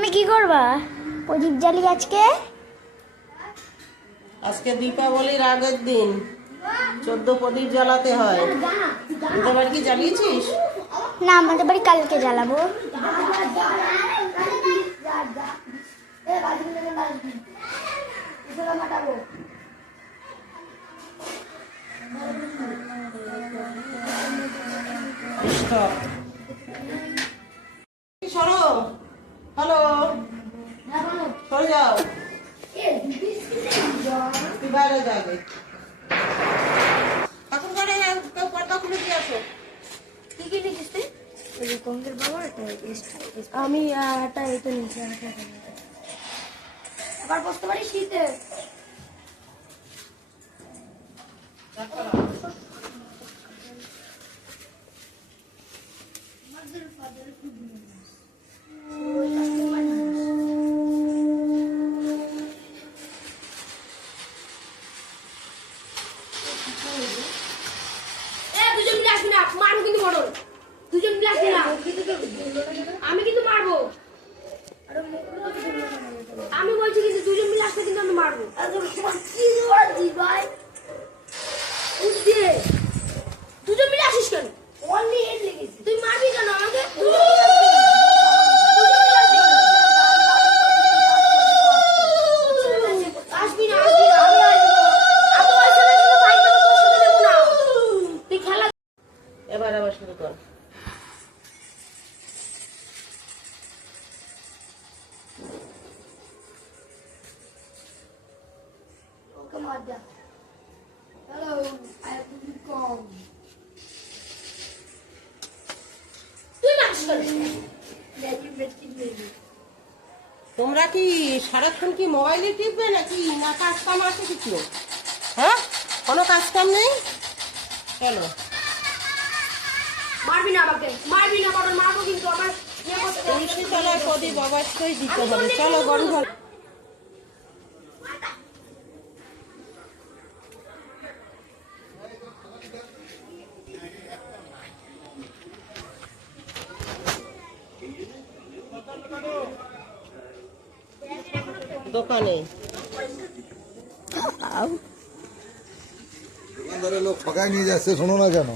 তুমি কি করবা? প্রদীপ জ্বালি আজকে? আজকে দীপাবলির আগের দিন 14 প্রদীপ জ্বালাতে হয়। তোদের বাড়ি কি জ্বালিয়েছিস? না, আমাদের বাড়ি কালকে জ্বালাবো। স্টপ। সরো। হ্যালো, সরে যাও। তুই বাইরে যাবে। এখন করে কেউ পর্দা খুলে দিয়ে আসো। কি কি লিখিস তুই? কঙ্কের বাবা আমি এটা এটা নিয়েছি। আবার বসতে পারি শীতে। আমি কিন্তু মারবো। আমি বলছি কিন্তু দুজন মিলে আসলে কিন্তু আমি মারবো। দুজন মিলে আসিস কেন? তুই মারবি কেন আমাকে? আসবি না, তুই খেলা। এবার আবার শুরু কর। তোমরা কি সারাক্ষণ কি মোবাইলে টিপবে নাকি, না কাজ কাম আছে কিছু? হ্যাঁ, কোনো কাজ কাম নেই? চলো। মারবি না আমাকে, মারবি না, কারণ মারবো কিন্তু আমার তুলসী তলায় প্রদীপ অবশ্যই দিতে হবে। চলো গন্ধ। দোকানে দোকানদারের লোক ঠকায় নিয়ে যাচ্ছে, শোনো না কেন?